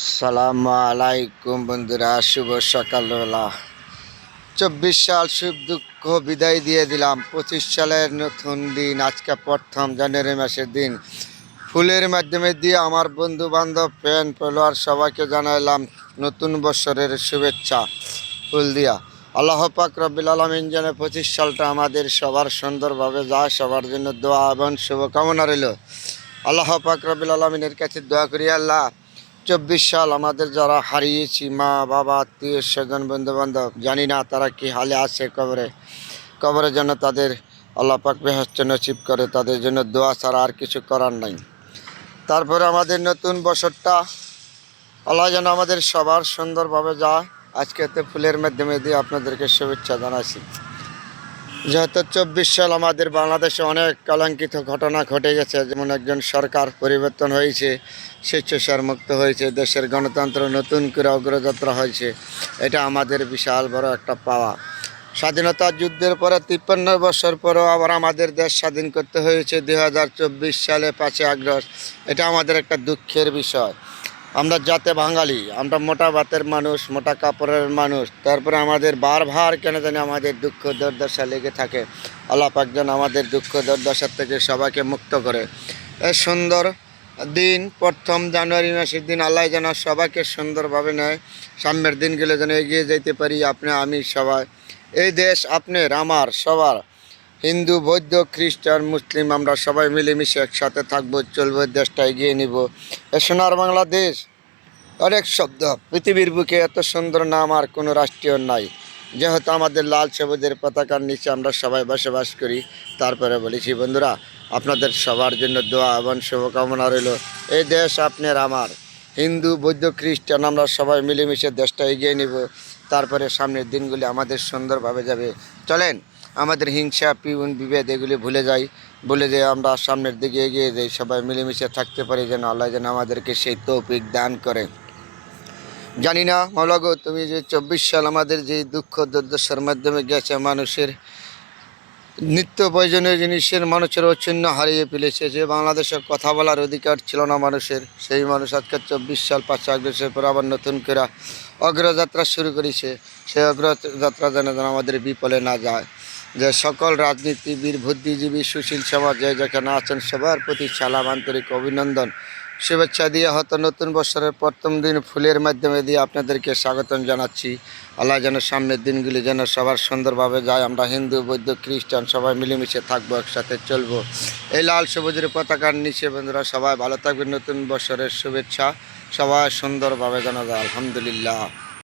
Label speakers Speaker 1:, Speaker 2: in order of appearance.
Speaker 1: আসসালামু আলাইকুম বন্ধুরা, শুভ সকালবেলা চব্বিশ সাল সুখ দুঃখ বিদায় দিয়ে দিলাম। পঁচিশ সালের নতুন দিন, আজকে প্রথম জানুয়ারি মাসের দিন। ফুলের মাধ্যমে দিয়ে আমার বন্ধু বান্ধব ফ্যান ফলোয়ার সবাইকে জানাইলাম নতুন বছরের শুভেচ্ছা, ফুল দিয়া। আল্লাহ পাক রব্বিল আলমিন যেন পঁচিশ সালটা আমাদের সবার সুন্দরভাবে যায়, সবার জন্য দোয়া এবং শুভকামনা রইল। আল্লাহ পাক রব্বিল আলমিনের কাছে দোয়া করি, আল্লাহ চব্বিশ সাল আমাদের যারা হারিয়েছি, মা, বাবা, আত্মীয় স্বজন বন্ধু বান্ধব জানি না তারা কি হালে আছে কবরে। কবরের জন্য তাদের আল্লাহ পাক বেহস্ত নসিব করে, তাদের জন্য দোয়া ছাড়া আর কিছু করার নাই। তারপরে আমাদের নতুন বছরটা, আল্লাহ যেন আমাদের সবার সুন্দরভাবে যায়। আজকে তো ফুলের মাধ্যমে দিয়ে আপনাদেরকে শুভেচ্ছা জানাচ্ছি। যেহেতু চব্বিশ সাল আমাদের বাংলাদেশে অনেক কলঙ্কিত ঘটনা ঘটে গেছে, যেমন একজন সরকার পরিবর্তন হয়েছে স্বেচ্ছাচার মুক্ত হয়েছে, দেশের গণতন্ত্র নতুন করে অগ্রযাত্রা হয়েছে, এটা আমাদের বিশাল বড় একটা পাওয়া। স্বাধীনতা যুদ্ধের পরে তিপ্পান্ন বছর পরেও আবার আমাদের দেশ স্বাধীন করতে হয়েছে, দুই হাজার চব্বিশ সালে পাঁচই আগস্ট এটা আমাদের একটা দুঃখের বিষয়। আমরা জাতে বাঙালি, আমরা মোটা ভাতের মানুষ, মোটা কাপড়ের মানুষ। তারপরে আমাদের বারবার কেন জানি আমাদের দুঃখ দুর্দশা লেগে থাকে। আল্লাহ পাক যেন আমাদের দুঃখ দুর্দশার থেকে সবাইকে মুক্ত করে। এ সুন্দর দিন, প্রথম জানুয়ারি মাসের দিন আল্লাহ যেন সবাইকে সুন্দরভাবে নেয়। সামনের দিনগুলো যেন এগিয়ে যেতে পারি আপনি, আমি, সবাই। এই দেশ আপনার, আমার, সবার। হিন্দু, বৌদ্ধ, খ্রিস্টান, মুসলিম, আমরা সবাই মিলেমিশে একসাথে থাকব, চলবো, দেশটা এগিয়ে নিব। এ সোনার বাংলাদেশ, অনেক শব্দ। পৃথিবীর বুকে এত সুন্দর নাম আর কোনো রাষ্ট্রীয় নাই। যেহেতু আমাদের লাল সবুজের পতাকার নিচে আমরা সবাই বসবাস করি, তারপরে বলেছি বন্ধুরা, আপনাদের সবার জন্য দোয়া এবং শুভকামনা রইল। এই দেশ আপনার আমার। হিন্দু, বৌদ্ধ, খ্রিস্টান, আমরা সবাই মিলেমিশে দেশটা এগিয়ে নিব। তারপরে সামনের দিনগুলি আমাদের সুন্দরভাবে যাবে। চলেন আমাদের হিংসা পিউন বিভেদ এগুলি ভুলে যাই। বলে যে আমরা সামনের দিকে এগিয়ে যাই। সবাই মিলেমিশে থাকতে পারি যেন আল্লাহ যেন আমাদেরকে সেই তৌফিক দান করে জানি না, মৌলাগো, তুমি যে চব্বিশ সাল আমাদের যে দুঃখ, দুর্দশার মাধ্যমে গেছে মানুষের নিত্য প্রয়োজনীয় জিনিসের মানুষের অচ্ছিন্ন হারিয়ে ফেলেছে। যে বাংলাদেশে কথা বলার অধিকার ছিল না মানুষের, সেই মানুষ আজকে চব্বিশ সাল পাঁচ আগস্টের পর আবার নতুন করে অগ্রযাত্রা শুরু করেছে। সেই অগ্রযাত্রা যেন আমাদের বিপলে না যায়। যে সকল রাজনীতিবিদ, বুদ্ধিজীবী, সুশীল সমাজ যে যেখানে আছেন, সবার প্রতি সালাম, আন্তরিক অভিনন্দন, শুভেচ্ছা দিয়ে হয়তো নতুন বছরের প্রথম দিন ফুলের মাধ্যমে দিয়ে আপনাদেরকে স্বাগতম জানাচ্ছি। আল্লাহ যেন সামনের দিনগুলি যেন সবার সুন্দরভাবে যায়। আমরা হিন্দু, বৌদ্ধ, খ্রিস্টান সবাই মিলেমিশে থাকব, একসাথে চলবো। এই লাল সবুজের পতাকার নিচে বন্ধুরা সবাই ভালো থাকবেন। নতুন বছরের শুভেচ্ছা। সবাই সুন্দরভাবে জানা যায়। আলহামদুলিল্লাহ।